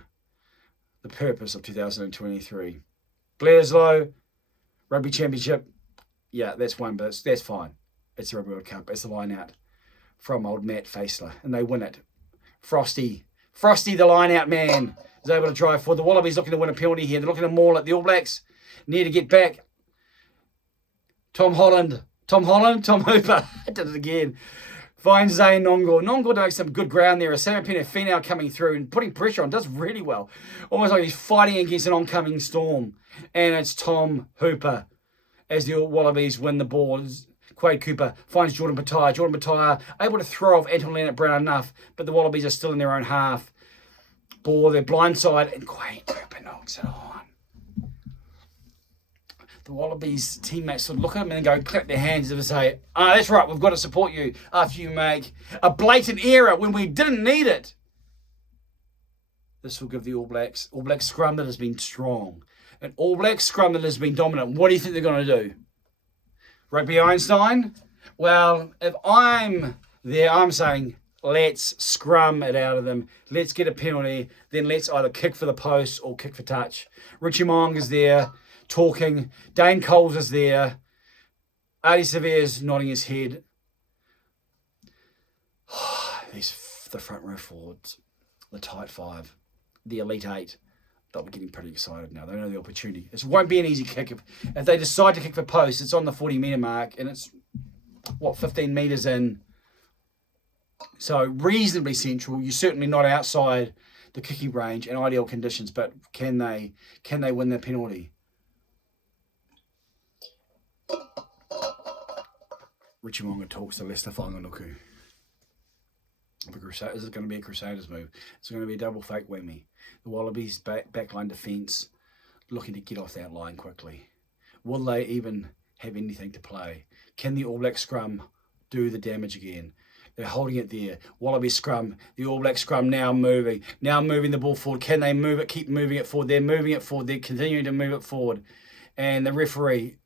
the purpose of 2023. Bledisloe, Rugby Championship. Yeah, that's one, but that's fine. It's the Rugby World Cup. It's the line out from old Matt Faisler. And they win it. Frosty, the line out man, is able to drive forward. The Wallabies looking to win a penalty here. They're looking to maul at the All Blacks. Need to get back. Tom Hooper, I did it again. Finds Zane Nongor. Nongor does some good ground there. A Sam Penifenau coming through and putting pressure on. Does really well. Almost like he's fighting against an oncoming storm. And it's Tom Hooper as the Wallabies win the ball. Quade Cooper finds Jordan Petaia. Jordan Petaia able to throw off Anton Leonard-Brown enough, but the Wallabies are still in their own half. Ball, their blindside, and Quade Cooper knocks it on. the Wallabies teammates sort of look at them and then go clap their hands and say, that's right, we've got to support you after you make a blatant error when we didn't need it. This will give the All Blacks scrum that has been strong. An All Blacks scrum that has been dominant. What do you think they're going to do? Rugby Einstein? Well, if I'm there, I'm saying, let's scrum it out of them. Let's get a penalty. Then let's either kick for the post or kick for touch. Richie Mo'unga's there talking. Dane Coles is there. Adi Severe's nodding his head. The front row forwards, the tight five, the elite eight, they'll be getting pretty excited now. They know the opportunity. It won't be an easy kick. If they decide to kick for post, it's on the 40-metre mark, and it's, 15 metres in. So reasonably central. You're certainly not outside the kicking range in ideal conditions, but can they win their penalty? Richie Mo'unga talks to Lester Whanganuku. Is it going to be a Crusaders move? It's going to be a double fake whammy. The Wallabies backline defence looking to get off that line quickly. Will they even have anything to play? Can the All Black scrum do the damage again? They're holding it there. Wallaby scrum, the All Black scrum now moving the ball forward. Can they move it? Keep moving it forward. They're moving it forward. They're continuing to move it forward. And the referee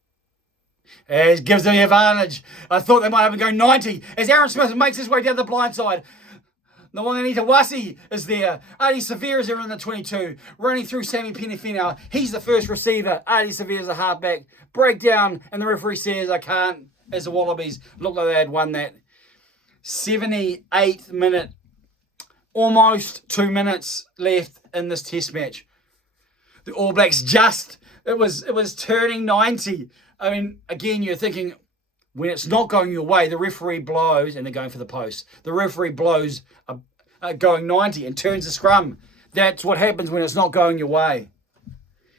gives them the advantage. I thought they might have been going 90 as Aaron Smith makes his way down the blind side. Nawangani is there. Adi Severe is there in the 22. Running through Sammy Penifino. He's the first receiver. Adi Severe is the halfback. Breakdown, and the referee says, I can't, as the Wallabies look like they had won that. 78th minute. Almost 2 minutes left in this test match. The All Blacks it was turning 90. I mean, again, you're thinking, when it's not going your way, the referee blows, and they're going for the post. The referee blows going 90 and turns the scrum. That's what happens when it's not going your way.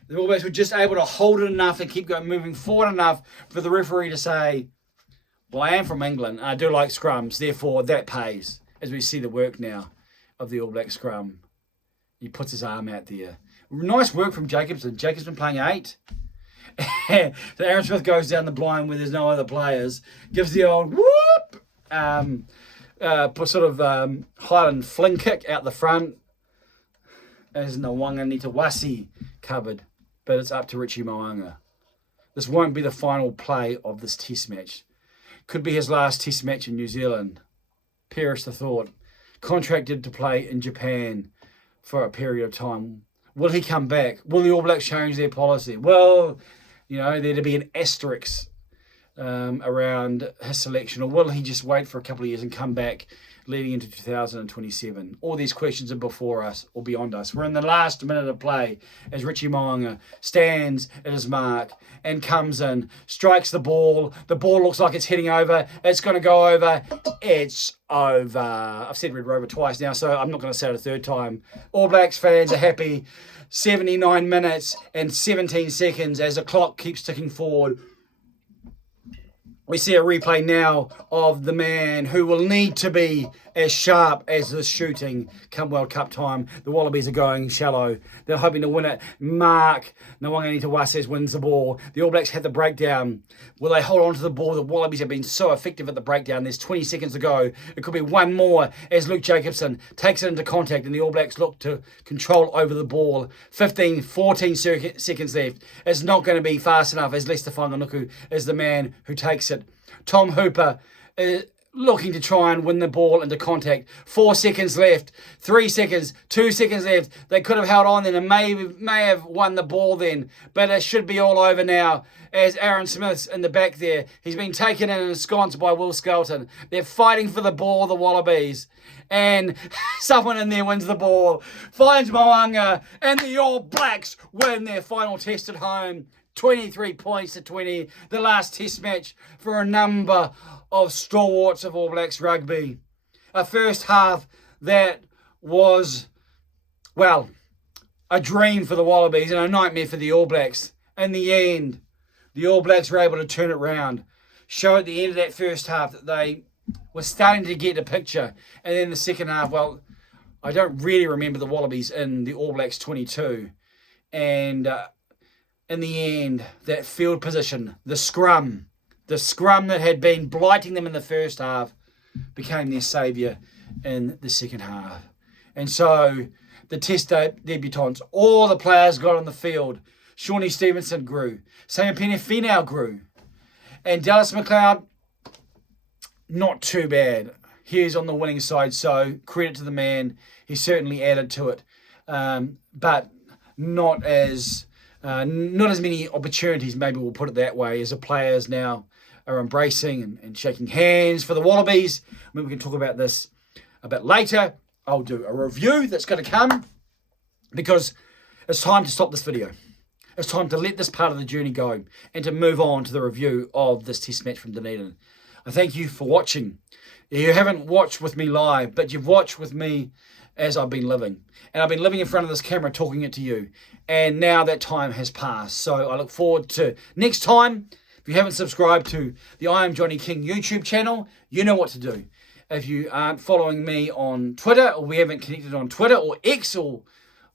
The All Blacks were just able to hold it enough and keep moving forward enough for the referee to say, well, I am from England, and I do like scrums, therefore that pays. As we see the work now of the All Black scrum. He puts his arm out there. Nice work from Jacobson. Jacobson playing 8. So Aaron Smith goes down the blind where there's no other players, gives the old whoop, Highland fling kick out the front as Nawangani covered, but it's up to Richie Mo'unga. This won't be the final play of this test match. Could be his last test match in New Zealand. Perish the thought. Contracted to play in Japan for a period of time. Will he come back? Will the All Blacks change their policy? Well, there to be an asterisk around his selection, or will he just wait for a couple of years and come back leading into 2027? All these questions are before us or beyond us. We're in the last minute of play as Richie Mo'unga stands at his mark and comes in, strikes the ball. The ball looks like it's heading over. It's going to go over. It's over. I've said Red Rover twice now, so I'm not going to say it a third time. All Blacks fans are happy. 79 minutes and 17 seconds as the clock keeps ticking forward. We see a replay now of the man who will need to be as sharp as the shooting come World Cup time. The Wallabies are going shallow. They're hoping to win it. Mark Nawangani wins the ball. The All Blacks had the breakdown. Will they hold on to the ball? The Wallabies have been so effective at the breakdown. There's 20 seconds to go. It could be one more as Luke Jacobson takes it into contact and the All Blacks look to control over the ball. 14 seconds left. It's not going to be fast enough as Lester Whanganuku is the man who takes it. Tom Hooper looking to try and win the ball into contact. 4 seconds left. 3 seconds. 2 seconds left. They could have held on then and may have won the ball then. But it should be all over now as Aaron Smith's in the back there. He's been taken in and ensconced by Will Skelton. They're fighting for the ball, the Wallabies. And someone in there wins the ball. Finds Mo'unga. And the All Blacks win their final test at home. 23 points to 20. The last test match for a number of stalwarts of All Blacks rugby. A first half that was, well, a dream for the Wallabies and a nightmare for the All Blacks. In the end, the All Blacks were able to turn it round. Show at the end of that first half that they were starting to get a picture. And then the second half, well, I don't really remember the Wallabies in the All Blacks 22. And in the end, that field position, the scrum that had been blighting them in the first half, became their saviour in the second half. And so the Test debutants, all the players got on the field. Shawnee Stevenson grew. Sam Penny-Finau grew. And Dallas McLeod, not too bad. He's on the winning side, so credit to the man. He certainly added to it. But not as many opportunities, maybe we'll put it that way, as the players now are embracing and shaking hands for the Wallabies. I mean, we can talk about this a bit later. I'll do a review that's going to come because it's time to stop this video. It's time to let this part of the journey go and to move on to the review of this Test match from Dunedin. I thank you for watching. You haven't watched with me live, but you've watched with me as I've been living. And I've been living in front of this camera talking it to you. And now that time has passed. So I look forward to next time. If you haven't subscribed to the I Am Johnny King YouTube channel, you know what to do. If you aren't following me on Twitter, or we haven't connected on Twitter or X or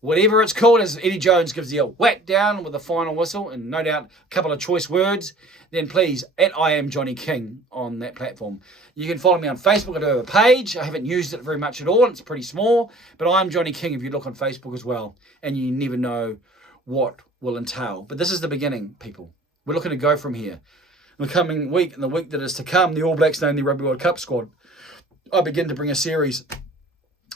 whatever it's called, as Eddie Jones gives you a whack down with a final whistle and no doubt a couple of choice words, then please, at I Am Johnny King on that platform. You can follow me on Facebook. I do have a page. I haven't used it very much at all. It's pretty small, but I Am Johnny King if you look on Facebook as well, and you never know what will entail. But this is the beginning, people. We're looking to go from here. In the coming week and the week that is to come, the All Blacks name the Rugby World Cup squad. I begin to bring a series,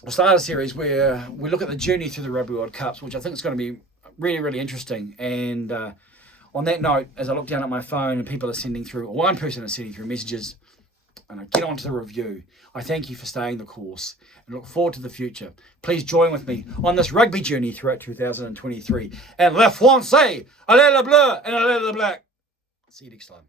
or start a series where we look at the journey through the Rugby World Cups, which I think is going to be really, really interesting. And on that note, as I look down at my phone and people are sending through, or one person is sending through messages, and I get on to the review, I thank you for staying the course and look forward to the future. Please join with me on this rugby journey throughout 2023. And le français, allez le bleu, and allez le black. See you next time.